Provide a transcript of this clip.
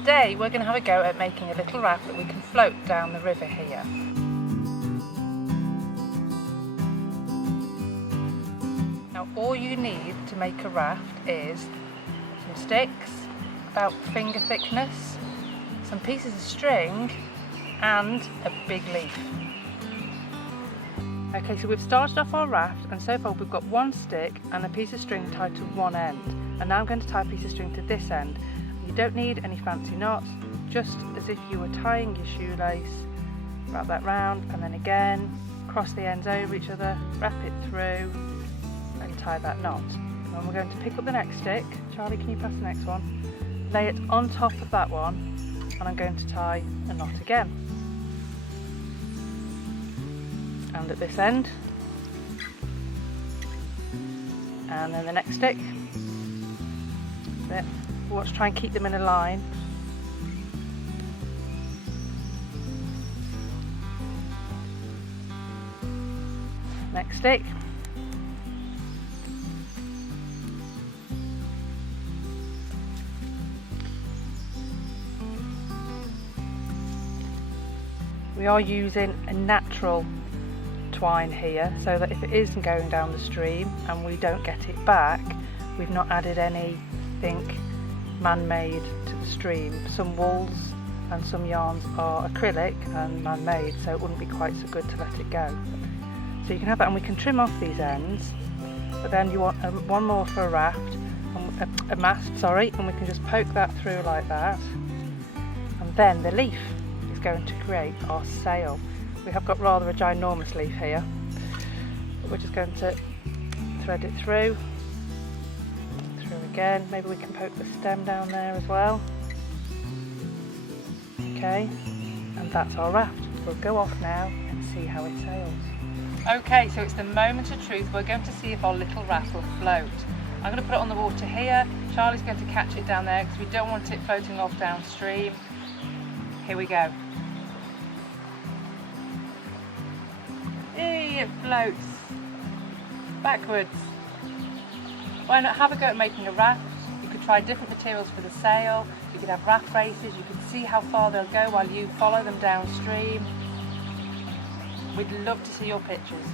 today we're going to have a go at making a little raft that we can float down the river here. Now all you need to make a raft is some sticks, about finger thickness, some pieces of string and a big leaf. Okay, so we've started off our raft and so far we've got one stick and a piece of string tied to one end. And now I'm going to tie a piece of string to this end. You don't need any fancy knots, just as if you were tying your shoelace. Wrap that round and then again, cross the ends over each other, wrap it through and tie that knot. And we're going to pick up the next stick. Charlie, can you pass the next one? Lay it on top of that one and I'm going to tie a knot again. And at this end. And then the next stick. There. Watch, try and keep them in a line. Next stick. We are using a natural twine here so that if it isn't going down the stream and we don't get it back, we've not added anything man-made to the stream. Some wools and some yarns are acrylic and man-made, so it wouldn't be quite so good to let it go. So you can have that, and we can trim off these ends, but then you want one more for a raft, a mast, sorry, and we can just poke that through like that, and then the leaf is going to create our sail. We have got rather a ginormous leaf here, but we're just going to thread it through again. Maybe we can poke the stem down there as well. Okay, and that's our raft. We'll go off now and see how it sails. Okay, so it's the moment of truth. We're going to see if our little raft will float. I'm going to put it on the water here. Charlie's going to catch it down there because we don't want it floating off downstream. Here we go. Hey, it floats backwards. Why not have a go at making a raft? You could try different materials for the sail. You could have raft races. You could see how far they'll go while you follow them downstream. We'd love to see your pictures.